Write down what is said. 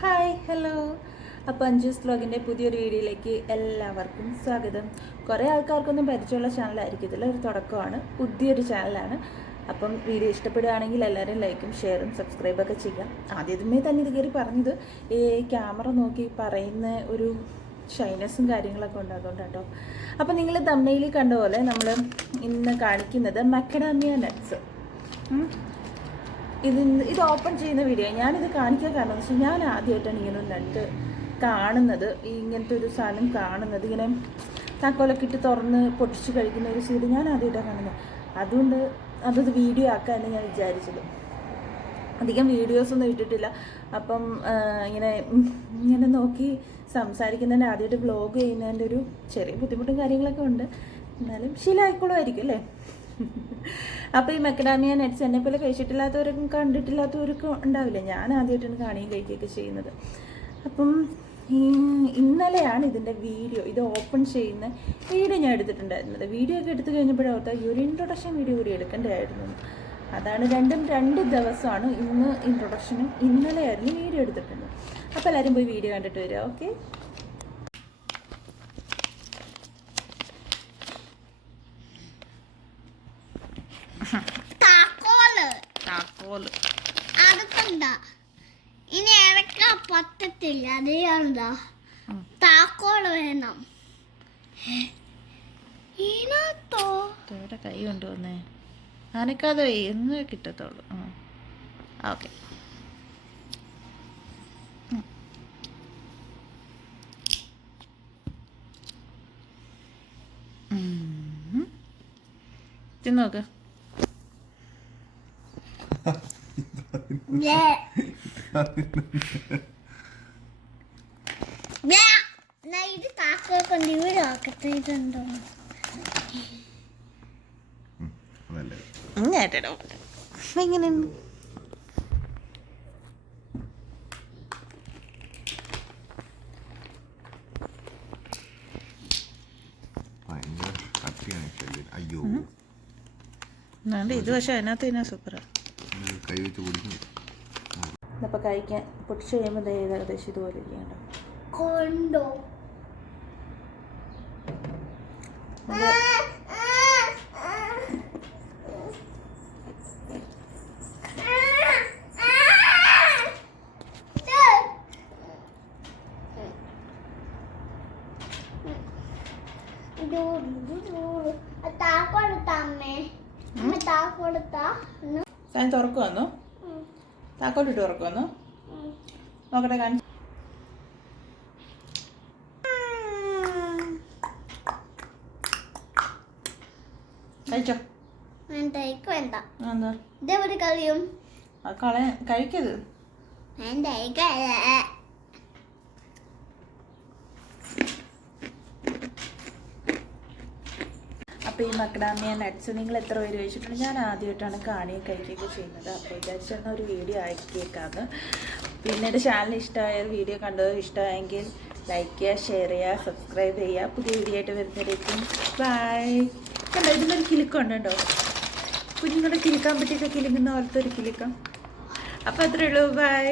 Hi hello. അപ്പോൾ അഞ്ജൂസ് വ്ലോഗിൻ്റെ പുതിയൊരു വീഡിയോയിലേക്ക് എല്ലാവർക്കും സ്വാഗതം. കുറേ ആൾക്കാർക്കൊന്നും പരിചയമുള്ള ചാനലായിരിക്കും, ഇതിലൊരു തുടക്കമാണ്, പുതിയൊരു ചാനലാണ്. അപ്പം വീഡിയോ ഇഷ്ടപ്പെടുകയാണെങ്കിൽ എല്ലാവരും ലൈക്കും ഷെയറും സബ്സ്ക്രൈബൊക്കെ ചെയ്യാം. ആദ്യമേ തന്നെ ഇത് കയറി പറഞ്ഞത് ഈ ക്യാമറ നോക്കി പറയുന്ന ഒരു ഷൈനസും കാര്യങ്ങളൊക്കെ ഉണ്ട്, അതുകൊണ്ടാണ് കേട്ടോ. അപ്പോൾ നിങ്ങൾ തമ്മയിൽ കണ്ട പോലെ നമ്മൾ ഇന്ന് കാണിക്കുന്നത് മക്കഡാമിയ നട്ട്സ്. ഇത് ഓപ്പൺ ചെയ്യുന്ന വീഡിയോ ഞാനിത് കാണിക്കാൻ കാരണം എന്ന് വെച്ചാൽ ഞാൻ ആദ്യമായിട്ടാണ് ഇങ്ങനെ ഒരു നട്ട് കാണുന്നത്, ഇങ്ങനത്തെ ഒരു സാധനം കാണുന്നത്. ഇങ്ങനെ താക്കോലൊക്കെ ഇട്ട് തുറന്ന് പൊട്ടിച്ച് കഴിക്കുന്ന ഒരു സീഡ് ഞാൻ ആദ്യമായിട്ടാണ് കാണുന്നത്. അതുകൊണ്ട് അതൊരു വീഡിയോ ആക്കാമെന്ന് ഞാൻ വിചാരിച്ചത്. അധികം വീഡിയോസൊന്നും ഇട്ടിട്ടില്ല. അപ്പം ഇങ്ങനെ നോക്കി സംസാരിക്കുന്നതിൻ്റെ ആദ്യമായിട്ട് വ്ലോഗ് ചെയ്യുന്നതിൻ്റെ ഒരു ചെറിയ ബുദ്ധിമുട്ടും കാര്യങ്ങളൊക്കെ ഉണ്ട്. എന്നാലും ശീലമായിക്കോളുമായിരിക്കും അല്ലേ. അപ്പോൾ ഈ മക്കഡാമിയ നട്ട്സ് എന്നെപ്പോലെ കഴിച്ചിട്ടില്ലാത്തവർക്കും കണ്ടിട്ടില്ലാത്തവർക്കും ഉണ്ടാവില്ല. ഞാൻ ആദ്യമായിട്ടാണ് കാണുകയും കഴിക്കുകയൊക്കെ ചെയ്യുന്നത്. അപ്പം ഇന്നലെയാണ് ഇതിൻ്റെ വീഡിയോ, ഇത് ഓപ്പൺ ചെയ്യുന്ന വീഡിയോ ഞാൻ എടുത്തിട്ടുണ്ടായിരുന്നത്. വീഡിയോ ഒക്കെ എടുത്തു കഴിഞ്ഞപ്പോഴത്തെ ഈ ഒരു ഇൻട്രൊഡക്ഷൻ വീഡിയോ കൂടി എടുക്കേണ്ടതായിരുന്നു. അതാണ് രണ്ട് ദിവസമാണ്. ഇന്ന് ഇൻട്രൊഡക്ഷനും ഇന്നലെയായിരുന്നു വീഡിയോ എടുത്തിട്ടുണ്ട്. അപ്പോൾ എല്ലാവരും പോയി വീഡിയോ കണ്ടിട്ട് വരിക. ഓക്കെ. ഇനി ഇറക്കാൻ പറ്റത്തില്ല, അതെയാണ്ടാ താക്കോല് വേണം. ഇതിനകത്തോ കൈ കൊണ്ടുവന്നേ ആനക്കാതെ എന്ന് കിട്ടത്തുള്ളൂ. ഓക്കെ. നോക്ക്. ഇത് താക്കോൽ കൊണ്ട് ഇവരാക്കട്ടെ. ഇതുണ്ടോ എങ്ങനെയുണ്ട്? ഇത് പക്ഷെ അതിനകത്ത് തന്നെ സൂപ്പറാണ്. അപ്പോൾ കഴിക്കാൻ പൊട്ടിച്ച് കഴിയുമ്പോൾ ഏകദേശം ഇതുപോലെ ഇരിക്കണ്ട കൊണ്ടോ. സാധനം തുറക്കുവന്നോ? താക്കോലിട്ട് തുറക്കുവന്നോ? നോക്കട്ടെ, കാണിച്ചു. കഴിച്ചോ? വേണ്ട എന്താ ഇതേപോലെ കളിയും കഴിക്കത്. അപ്പോൾ ഈ മക്കഡാമിയ നട്ട്സ് നിങ്ങൾ എത്ര പേര് കഴിച്ചിട്ടുണ്ട്? ഞാൻ ആദ്യമായിട്ടാണ് കാണുകയും കഴിക്കുകയൊക്കെ ചെയ്യുന്നത്. അപ്പോൾ വിചാരിച്ചാൽ ഒരു വീഡിയോ ആക്കിയേക്കാന്ന്. പിന്നീട് ചാനൽ ഇഷ്ടമായ വീഡിയോ കണ്ടത് ഇഷ്ടമായെങ്കിൽ ലൈക്ക് ചെയ്യുക, ഷെയർ ചെയ്യുക, സബ്സ്ക്രൈബ് ചെയ്യുക. പുതിയ വീഡിയോ ആയിട്ട് വരുന്നതായിരിക്കും. ബൈ. കണ്ടോ, ഇതിലൊരു കിലുക്കം ഉണ്ട് കേട്ടോ. കുഞ്ഞുങ്ങളുടെ കിലുക്കാൻ പറ്റിയൊക്കെ കിലുങ്ങുന്ന പോലത്തെ ഒരു കിലുക്കം. അപ്പോൾ അത്രയേ ഉള്ളൂ. ബൈ.